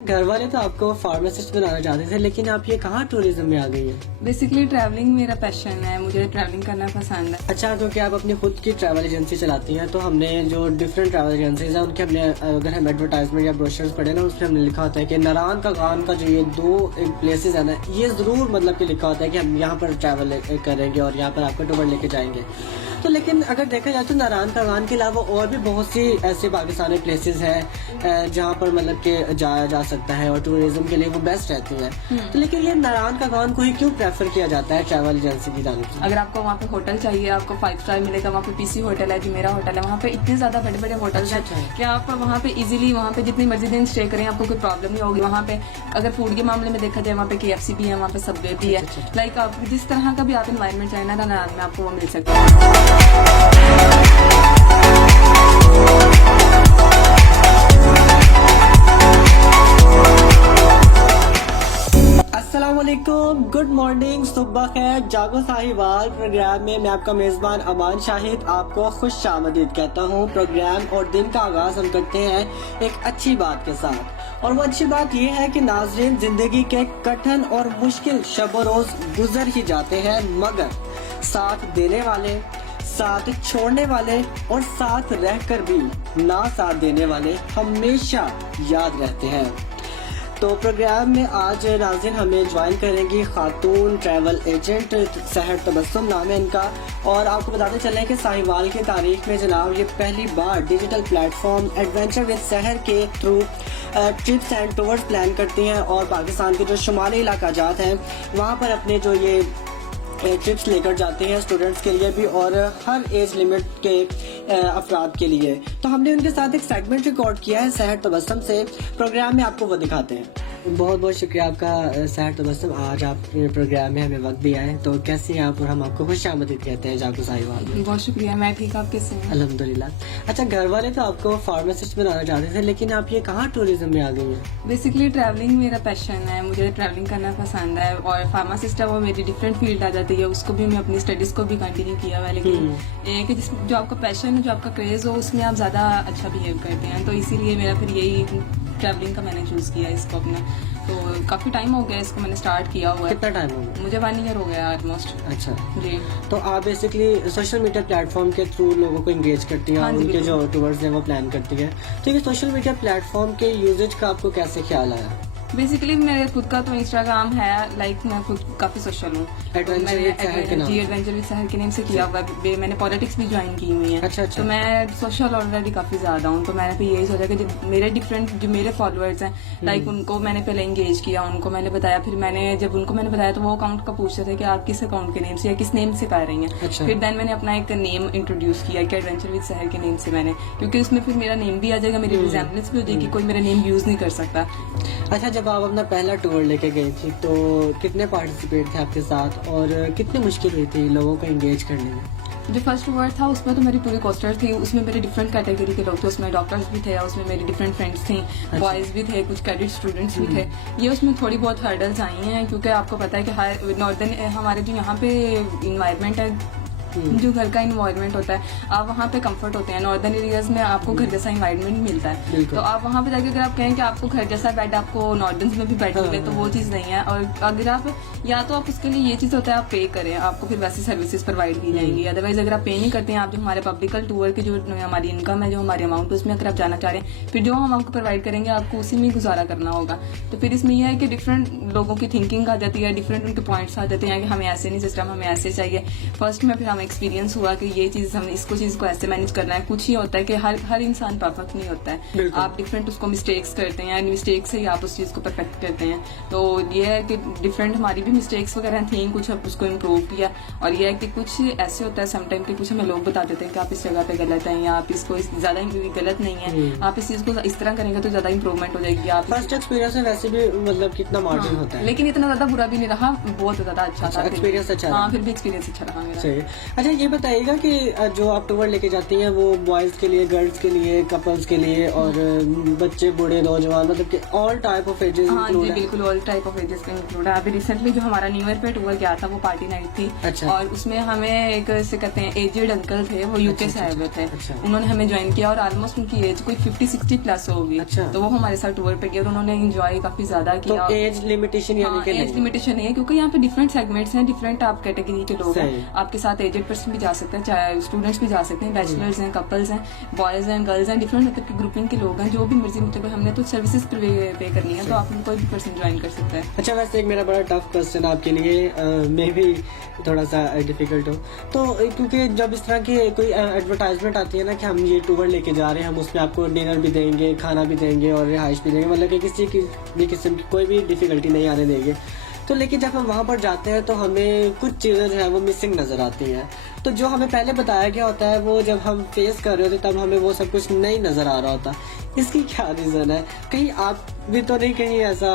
घर वाले तो आपको फार्मासिस्ट बनाना चाहते थे, लेकिन आप ये कहाँ टूरिज्म में आ गई हैं? बेसिकली ट्रैवलिंग मेरा पैशन है, मुझे ट्रैवलिंग करना पसंद है। अच्छा, तो क्या आप अपनी खुद की ट्रैवल एजेंसी चलाती हैं? तो हमने जो डिफरेंट ट्रैवल एजेंसीज हैं उनके हमने अगर हम एडवर्टाइजमेंट या ब्रोशर्स पढ़े ना, उसमें हमने लिखा होता है कि नारान का गान का जो ये दो प्लेसेस है ना, ये ज़रूर मतलब कि लिखा होता है कि हम यहाँ पर ट्रैवल करेंगे और यहाँ पर आपको टूर लेके जाएंगे। तो लेकिन अगर देखा जाए तो नारायण का गान के अलावा और भी बहुत सी ऐसे पाकिस्तानी प्लेसेस हैं जहाँ पर मतलब कि जाया जा सकता है और टूरिज्म के लिए वो बेस्ट रहती हैं। तो लेकिन ये नारायण का गान को ही क्यों प्रेफर किया जाता है ट्रैवल एजेंसी की जाने से? अगर आपको वहाँ पे होटल चाहिए, आपको 5 स्टार मिलेगा। वहाँ पे पीसी होटल है, जुमेरा होटल है, वहाँ पे इतने ज्यादा बड़े बड़े होटल्स हैं कि आप वहाँ पे इजीली वहाँ पे जितनी मर्जी दिन स्टे करें आपको कोई प्रॉब्लम नहीं होगी। वहाँ पे अगर फूड के मामले में देखा जाए, वहाँ पे KFC भी है, वहाँ पे सबवे भी है। लाइक आप जिस तरह का भी आप इन्वायरमेंट चाहे ना नारायण में आपको वो मिल सकता है। अस्सलामुअलैकुम, गुड मॉर्निंग, सुबह खैर, जागो साहिवाल प्रोग्राम में मैं आपका मेजबान अमान शाहिद आपको खुश आमदीद कहता हूँ। प्रोग्राम और दिन का आगाज हम करते हैं एक अच्छी बात के साथ, और वो अच्छी बात ये है कि नाज़रीन, जिंदगी के कठिन और मुश्किल शब रोज गुजर ही जाते हैं, मगर साथ देने वाले, साथ छोड़ने वाले और साथ रहकर भी ना साथ देने वाले हमेशा याद रहते हैं। तो प्रोग्राम में आज नाज़रीन हमें ज्वाइन करेंगी खातून ट्रैवल एजेंट सहर तबस्सुम नाम है इनका, और आपको बताते चलें कि साहिवाल की तारीख में जनाब ये पहली बार डिजिटल प्लेटफॉर्म एडवेंचर विद सहर के through trips and tours plan करती हैं और पाकिस्तान के जो शुमाली इलाका जात हैं वहाँ पर अपने जो ये ट्रिप्स लेकर जाते हैं स्टूडेंट्स के लिए भी और हर एज लिमिट के अफराद के लिए। तो हमने उनके साथ एक सेगमेंट रिकॉर्ड किया है सहर तबस्सुम से, प्रोग्राम में आपको वो दिखाते हैं। बहुत बहुत शुक्रिया आपका सहर तबस्सुम, आज आप प्रोग्राम में हमें वक्त दिया है। तो कैसी हैं आप? और हम आपको खुश आमदीद कहते हैं जागो साहिवाल में। बहुत शुक्रिया, मैं ठीक, आप कैसे हैं? अल्हम्दुलिल्लाह। अच्छा, घर वाले तो आपको फार्मासिस्ट बनाना चाहते थे, लेकिन आप ये कहाँ टूरिज्म में आ गई हैं? बेसिकली ट्रैवलिंग मेरा पैशन है, मुझे ट्रैवलिंग करना पसंद है, और फार्मासिस्ट है वो मेरी डिफरेंट फील्ड आ जाती है, उसको भी मैं अपनी स्टडीज को भी कंटिन्यू किया हुआ है। लेकिन ये कि जो आपका पैशन है, जो आपका क्रेज हो, उसमें आप ज्यादा अच्छा बिहेव करते हैं, तो इसीलिए मेरा फिर यही ट्रैवलिंग का मैंने चूज किया इसको अपना। तो काफी टाइम हो गया इसको मैंने स्टार्ट किया हुआ है। कितना टाइम हो गया? मुझे 1 ईयर हो गया ऑलमोस्ट। अच्छा जी। तो आप बेसिकली सोशल मीडिया प्लेटफॉर्म के थ्रू लोगों को एंगेज करती हैं और उनके जो टूर्स हैं वो प्लान करती हैं। तो ये सोशल मीडिया प्लेटफॉर्म के यूजेज का आपको कैसे ख्याल आया? बेसिकली मेरे खुद का तो इंस्टाग्राम है, लाइक मैं खुद काफी सोशल हूँ। एडवेंचर विद सहर के नाम से। एडवेंचर विद सहर के नेम से किया हुआ है। मैंने पॉलिटिक्स भी ज्वाइन की हुई है। अच्छा। तो मैं सोशल ऑलरेडी काफी ज्यादा हूँ, तो मैंने फिर यही सोचा कि मेरे डिफरेंट जो मेरे फॉलोअर्स हैं, लाइक उनको मैंने पहले एंगेज किया, उनको मैंने बताया, फिर मैंने जब उनको मैंने बताया तो वो अकाउंट का पूछ रहे थे कि आप किस अकाउंट के नेम से या किस नेम से कर रही हैं। अच्छा। फिर देन मैंने अपना एक नेम इंट्रोड्यूस किया कि एडवेंचर विद सहर के नेम से मैंने, क्योंकि उसमें फिर मेरा नेम भी आ जाएगा, मेरी रिजेम्बलेंस भी हो जाएगी, कोई मेरा नेम यूज नहीं कर सकता। अच्छा, जब आप अपना पहला टूर लेके गई थी तो कितने पार्टिसिपेट थे आपके साथ और कितनी मुश्किल हुई थी लोगों को एंगेज करने में? जो फर्स्ट टूर था उसमें तो मेरी पूरी कोस्टर थी, उसमें मेरे डिफरेंट कैटेगरी के लोग थे, उसमें डॉक्टर्स भी थे, उसमें मेरी डिफरेंट फ्रेंड्स थी, बॉयज भी थे, कुछ कैडेट स्टूडेंट्स भी थे। ये उसमें थोड़ी बहुत हर्डल्स आई हैं, क्योंकि आपको पता है कि हर नॉर्दर्न हमारे जो यहाँ पे इन्वायरमेंट है, जो घर का इन्वायरमेंट होता है, आप वहाँ पे कंफर्ट होते हैं। नॉर्दर्न एरियाज में आपको घर जैसा इन्वायरमेंट मिलता है, तो आप वहाँ पे जाके अगर आप कहें कि आपको घर जैसा बेड आपको नॉर्दर्न में भी बेड मिले, तो वो चीज़ नहीं है। और अगर आप या तो आप उसके लिए ये चीज़ होता है आप पे करें, आपको फिर वैसी सर्विसेज प्रोवाइड की जाएंगी। अदरवाइज अगर आप पे नहीं करते हैं, आप जो हमारे पब्लिकल टूर की जो हमारी इनकम है, जो हमारी अमाउंट, उसमें अगर आप जाना चाह रहे हैं, फिर जो हम आपको प्रोवाइड करेंगे आपको उसी में गुजारा करना होगा। तो फिर इसमें यह है कि डिफरेंट लोगों की थिंकिंग आ जाती है, डिफरेंट उनके पॉइंट्स आ जाते हैं कि हमें ऐसे नहीं सिस्टम, हमें ऐसे चाहिए। फर्स्ट में फिर हमें एक्सपीरियंस हुआ कि ये चीज हम इसको चीज को ऐसे मैनेज करना है। कुछ ही होता है कि हर इंसान परफेक्ट नहीं होता है, आप डिफरेंट उसको मिस्टेक्स करते हैं, मिस्टेक से ही आप उस चीज को परफेक्ट करते हैं। तो ये है कि डिफरेंट हमारी भी मिस्टेक्स वगैरह थी, कुछ अब उसको इम्प्रूव किया। और ये है कि कुछ ऐसे होता है समटाइम कि कुछ हमें लोग बता देते हैं कि आप इस जगह पे गलत हैं, या आप इसको ज्यादा गलत नहीं है, आप इस चीज को इस तरह करेंगे तो ज्यादा इंप्रूवमेंट हो जाएगी। आप फर्स्ट एक्सपीरियंस में वैसे भी मतलब कितना मार्जिन होता है, लेकिन इतना ज्यादा बुरा भी नहीं रहा, बहुत ज्यादा अच्छा था एक्सपीरियंस। अच्छा, हाँ, फिर भी एक्सपीरियंस अच्छा रहा मेरा। सही। अच्छा ये बताइएगा कि जो आप टूर लेके जाती हैं वो बॉयज के लिए, गर्ल्स के लिए, कपल्स के लिए और बच्चे, बूढ़े, नौजवान, मतलब कि ऑल टाइप ऑफ एजेस हाँ जी इंक्लूड है? बिल्कुल, ऑल टाइप ऑफ एजेस का इंक्लूड है। अभी रिसेंटली जो हमारा न्यू ईयर पे टूर गया था वो पार्टी नाइट थी। अच्छा। और उसमें हमें एक से कहते हैं एजेड अंकल थे, वो यूके से आए हुए थे। अच्छा। उन्होंने हमें ज्वाइन किया और ऑलमोस्ट उनकी एज कोई 50-60 प्लस होगी। अच्छा। तो वो हमारे साथ टूर पे गए और उन्होंने एंजॉय काफी ज्यादा तो किया। एज लिमिटेशन यानी कि एज नहीं? लिमिटेशन नहीं है, क्योंकि यहाँ पे डिफरेंट सेगमेंट्स हैं, डिफरेंट आप कैटेगरी के लोग सही। हैं। आपके साथ एजेड पर्सन भी जा सकते हैं, चाहे स्टूडेंट्स भी जा सकते हैं, बैचलर्स हैं, कपल्स हैं, बॉयज हैं, गर्ल्स हैं, डिफरेंट मतलब की ग्रुपिंग के लोग हैं। जो भी मर्जी, मतलब हमने तो सर्विसेज पे करनी है तो आप कोई भी पर्सन ज्वाइन कर सकता है। अच्छा, वैसे एक मेरा बड़ा टफ क्वेश्चन आपके लिए, मे भी थोड़ा सा डिफिकल्ट हो तो, क्योंकि जब इस तरह की कोई एडवर्टाइजमेंट आती है ना कि हम ये टूर लेके जा रहे हैं, हम उसमें आपको डिनर भी देंगे, खाना भी देंगे और रिहाइश भी देंगे, मतलब कि किसी की भी किस्म की कोई भी डिफिकल्टी नहीं आने देंगे, तो लेकिन जब हम वहाँ पर जाते हैं तो हमें कुछ चीज़ें जो है वो मिसिंग नज़र आती हैं। तो जो हमें पहले बताया गया होता है वो जब हम फेस कर रहे होते तब हमें वो सब कुछ नहीं नज़र आ रहा होता। इसकी क्या रीज़न है? कहीं आप भी तो नहीं कहीं ऐसा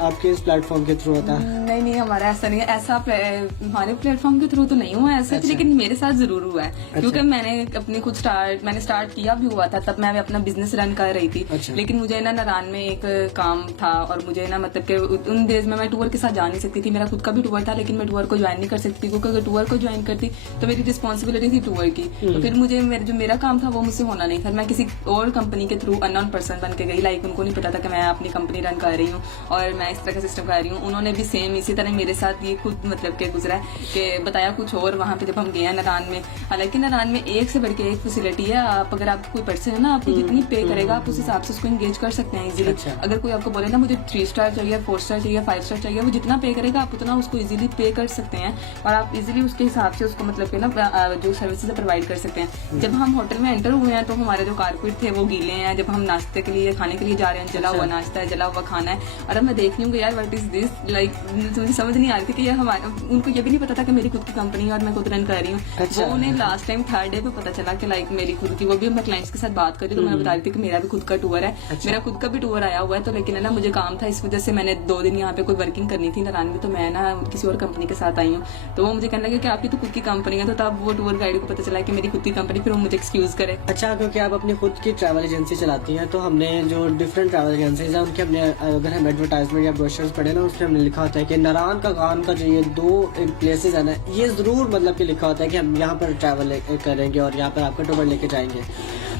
आपके इस प्लेटफॉर्म के थ्रू होता? नहीं, हमारा ऐसा नहीं है। ऐसा हमारे प्लेटफॉर्म के थ्रू तो नहीं हुआ ऐसा। अच्छा। लेकिन मेरे साथ जरूर हुआ है, क्योंकि मैंने अपनी खुद मैंने स्टार्ट किया भी हुआ था, तब मैं अपना बिजनेस रन कर रही थी। अच्छा। लेकिन मुझे ना नारायण में एक काम था और मुझे ना मतलब कि उन डेज में मैं टूर के साथ जा नहीं सकती थी। मेरा खुद का भी टूर था लेकिन मैं टूर को ज्वाइन नहीं कर सकती थी, क्योंकि अगर टूर को ज्वाइन करती तो मेरी रिस्पॉन्सिबिलिटी थी टूर की। तो फिर मुझे जो मेरा काम था वो मुझसे होना नहीं था। मैं किसी और कंपनी के थ्रू अननोन पर्सन बन के गई। लाइक उनको नहीं पता था कि मैं अपनी कंपनी रन कर रही हूँ और मैं इस तरह का सिस्टम कर रही हूँ। उन्होंने भी सेम इसी तरह मेरे साथ ये खुद मतलब के गुजरा है कि बताया कुछ और वहाँ पे जब हम गए हैं नारायण में। हालांकि नारायण में एक से बढ़ के एक फैसिलिटी है। आप अगर आपको कोई पर्सन है ना, आपको जितनी पे करेगा आप उस हिसाब से उसको एंगेज कर सकते हैं इजीली। अच्छा। अगर कोई आपको बोले ना मुझे 3 स्टार चाहिए, 4 स्टार चाहिए, 5 स्टार चाहिए, वो जितना पे करेगा आप उतना उसको इजीली पे कर सकते हैं और आप इजीली उसके हिसाब से उसको मतलब ना जो सर्विसेज प्रोवाइड कर सकते हैं। जब हम होटल में एंटर हुए हैं तो हमारे जो कारपेट थे वो गीले हैं। जब हम नाश्ते के लिए, खाने के लिए जा रहे हैं, जला हुआ नाश्ता है, जला हुआ खाना है, और अब मैं देख रही हूँ यार व्हाट इज दिस, लाइक मुझे समझ नहीं आ रही थी कि ये हमारा, उनको ये भी नहीं पता था कि मेरी खुद की कंपनी है और मैं खुद रन कर रही हूँ। अच्छा। वो उन्हें लास्ट टाइम 3rd डे पे पता चला कि लाइक मेरी खुद की, वो भी मैं क्लाइंट्स के साथ बात कर रही थी तो मैं बता रही थी कि मेरा भी खुद का टूर है। मेरा खुद का भी टूर आया हुआ है, तो लेकिन है ना मुझे काम था, इस वजह से मैंने 2 दिन यहाँ पे कोई वर्किंग करनी थी नारायण में, तो मैं ना किसी और कंपनी के साथ आई हूँ। तो वो मुझे कहने लगे कि आपकी तो खुद की कंपनी है। तो तब वो टूर गाइड को पता चला कि मेरी खुद की कंपनी, फिर वो मुझे एक्सक्यूज करे। अच्छा, क्योंकि आप अपनी खुद की ट्रैवल एजेंसी चलाती हैं तो हमने जो डिफरेंट ट्रैवल एजेंसीज हैं उनके हमने, अगर हम एडवर्टाइजमेंट या ब्रोशर्स पढ़े ना, उसमें हमने लिखा होता है कि नारायण का गान का जो ये 2 प्लेसेस है ना, ये ज़रूर मतलब कि लिखा होता है कि हम यहाँ पर ट्रैवल करेंगे और यहाँ पर आपका टूर लेके जाएंगे।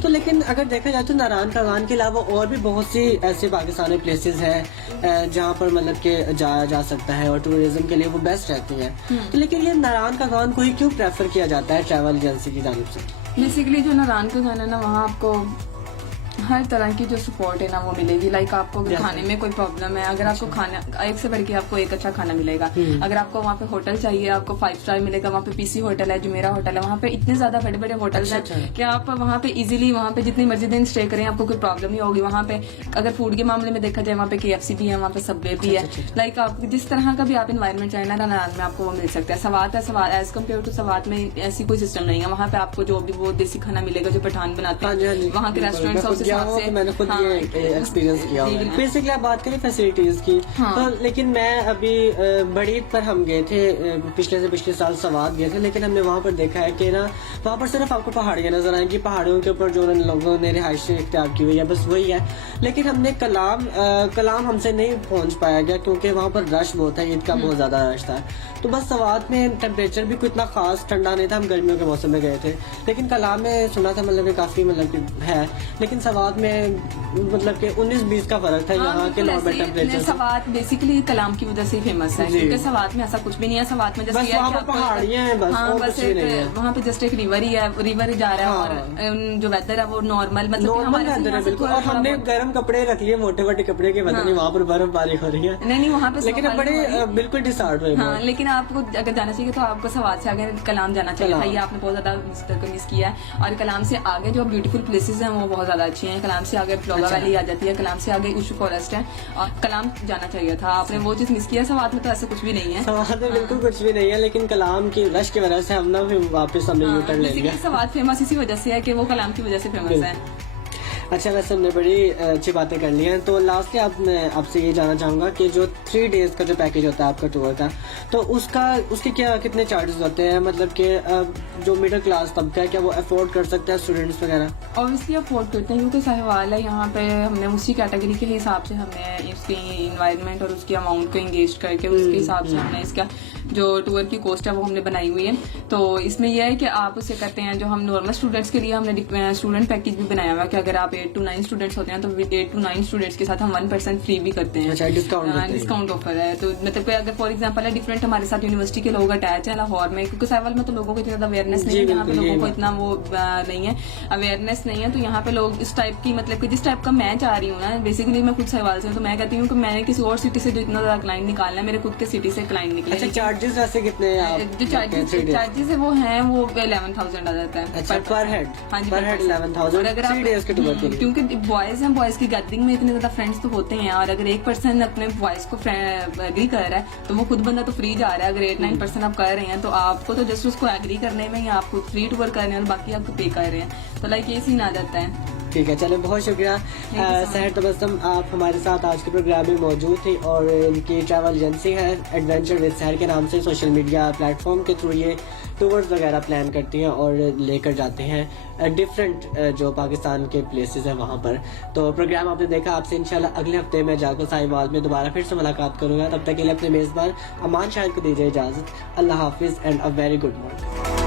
तो लेकिन अगर देखा जाए तो नारायण का गान के अलावा और भी बहुत सी ऐसे पाकिस्तानी प्लेसेस हैं जहाँ पर मतलब कि जाया जा सकता है और टूरिज्म के लिए वो बेस्ट रहती हैं। तो लेकिन ये नारायण का गान को ही क्यों प्रेफर किया जाता है ट्रैवल एजेंसी की जानिब से? बेसिकली जो नारायण का गाना है ना, वहाँ आपको हर तरह की जो सपोर्ट है ना वो मिलेगी। लाइक आपको अगर खाने में कोई प्रॉब्लम है, अगर आपको खाना एक से बढ़ के आपको एक अच्छा खाना मिलेगा। अगर आपको वहाँ पे होटल चाहिए, आपको 5 स्टार मिलेगा। वहाँ पे पीसी होटल है, जुमेरा होटल है, वहाँ पे इतने ज्यादा बड़े बड़े होटल्स हैं कि आप वहाँ पे इजीली वहाँ पे जितनी मर्जी दिन स्टे करें आपको कोई प्रॉब्लम नहीं होगी। वहाँ पे अगर फूड के मामले में देखा जाए, वहाँ पे KFC भी है, वहाँ पे सबवे भी है। लाइक आप जिस तरह का भी आप इन्वायरमेंट चाहे ना नारायण में आपको वो मिल सकता है। सवात है, सवात एज कम्पेयर टू सवात में ऐसी कोई सिस्टम नहीं है। वहाँ पे आपको जो भी वो देसी खाना मिलेगा जो पठान बनाते हैं, वहाँ के रेस्टोरेंट्स उस हिसाब से। मैंने खुद ये एक्सपीरियंस किया हुआ है। बेसिकली आप बात करें फैसिलिटीज की, तो लेकिन मैं अभी बड़ी ईद पर हम गए थे, पिछले साल सवात गए थे, लेकिन हमने वहाँ पर देखा है कि ना वहाँ पर सिर्फ आपको पहाड़ियाँ नजर आएंगी। पहाड़ियों के ऊपर जो उन लोगों ने रिहाइश इख्तियार की हुई है बस वही है। लेकिन हमने कलाम हमसे नहीं पहुँच पाया गया क्योंकि वहाँ पर रश बहुत है, ईद का बहुत ज्यादा रश था। तो बस सवात में टेम्परेचर भी कोई इतना खास ठंडा नहीं था, हम गर्मियों के मौसम में गए थे। लेकिन कलाम में सुना था मतलब काफी मतलब कि है, लेकिन सवात में मतलब कि 19-20 का फर्क था यहाँ के नॉर्मल टेम्परेचर। सवात बेसिकली कलाम की वजह से फेमस है, क्योंकि सवात में ऐसा कुछ भी नहीं है। सवात में जैसे पहाड़ियाँ हैं बस, वहाँ पे जस्ट एक रिवर ही है, रिवर जा रहा है और जो वेदर है वो नॉर्मल मतलब वेदर है बिल्कुल। और हमने गर्म कपड़े रख लिए, मोटे कपड़े के, पता नहीं वहाँ पर बर्फबारी हो रही है। नहीं वहाँ पे, लेकिन बड़े बिल्कुल डिसऑर्डर हुए। हाँ, लेकिन आपको अगर जाना चाहिए तो आपको सवात से आगे कलाम जाना चाहिए था। ये आपने बहुत ज्यादा मिस किया है। और कलाम से आगे जो ब्यूटीफुल प्लेसेस हैं वो बहुत ज्यादा अच्छी हैं। कलाम से आगे फ्लोगा वैली आ जाती है, कलाम से आगे उशू फॉरेस्ट है, और कलाम जाना चाहिए था। आपने वो चीज मिस किया। सवात में तो ऐसा कुछ भी नहीं है, सवात में बिल्कुल कुछ भी नहीं है, लेकिन कलाम की रश की वजह से हम ना वापस हमने यू टर्न ले लिया। सवात फेमस इसी वजह से है कि वो कलाम की वजह से फेमस है। अच्छा, वैसे हमने बड़ी अच्छी बातें कर ली हैं, तो लास्टली मैं आपसे ये जानना चाहूँगा कि जो 3 डेज़ का जो पैकेज होता है आपका टूर का, तो उसके कितने चार्जेस होते हैं? मतलब कि जो मिडिल क्लास तबका है, क्या वो अफोर्ड कर सकता है, स्टूडेंट्स वगैरह? ऑब्वियसली अफोर्ड करते हैं, क्योंकि साहिवाल है यहाँ पे, हमने उसी कैटेगरी के हिसाब से हमने इसकी इन्वायरमेंट और उसकी अमाउंट को इंगेज करके उसके हिसाब से हमने इसका जो टूर की कॉस्ट है वो हमने बनाई हुई है। तो इसमें यह है कि आप उसे करते हैं, जो हम नॉर्मल स्टूडेंट्स के लिए हमने स्टूडेंट पैकेज भी बनाया हुआ है कि अगर आप 8 to 9 स्टूडेंट्स होते हैं तो 8 to 9 स्टूडेंट्स के साथ हम 1% फ्री भी करते हैं। अच्छा, डिस्काउंट ऑफर है। तो मतलब कोई अगर फॉर एग्जांपल है डिफरेंट हमारे साथ यूनिवर्सिटी के लोग अटैच है लाहौर में, क्योंकि साहिवाल में तो लोगों को इतना ज़्यादा अवेयरनेस नहीं है, यहाँ पे लोगों को इतना वो नहीं है, अवेयरनेस नहीं है। तो यहाँ पे लोग इस टाइप की, मतलब कि जिस टाइप का मैं चाह रही हूँ ना, बेसिकली मैं खुद साहिवाल से हूँ, तो मैं कहती हूँ कि मैंने किसी और सिटी से जो इतना ज़्यादा क्लाइंट निकालना है, मेरे खुद के सिटी से क्लाइंट निकले। अच्छा, चार्जेस वैसे कितने जो चार्जेस है वो हैं, वो 11,000 आ जाता है। अच्छा, पर हेड? हाँ जी, पर हेड 11,000 अगर 3 डेज के टूर के लिए। क्योंकि बॉयज हैं, बॉयज की गैदरिंग में इतने ज्यादा फ्रेंड्स तो होते हैं, और अगर 1% अपने बॉयज को एग्री कर रहा है तो वो खुद बंदा तो फ्री जा रहा है। अगर 8-9% आप कर रहे हैं तो आपको तो जस्ट उसको एग्री करने में, या आप खुद फ्री टूर कर रहे हैं और बाकी आपको पे कर रहे हैं, तो लाइक ये सीन आ जाता है। ठीक है, चलो, बहुत शुक्रिया सहर तबस्सुम, आप हमारे साथ आज के प्रोग्राम में मौजूद थी। और इनकी ट्रैवल एजेंसी है एडवेंचर विद सहर के नाम से, सोशल मीडिया प्लेटफॉर्म के थ्रू ये टूर्स वगैरह प्लान करती हैं और लेकर जाते हैं डिफरेंट जो पाकिस्तान के प्लेसेस हैं वहाँ पर। तो प्रोग्राम आपने देखा, आपसे इंशाल्लाह अगले हफ्ते मैं जाको साहिवाल में दोबारा फिर से मुलाकात करूँगा। तब तक के लिए अपने मेज़बान अमान शाहिद को दीजिए इजाज़त। अल्लाह हाफिज़ and a very good morning.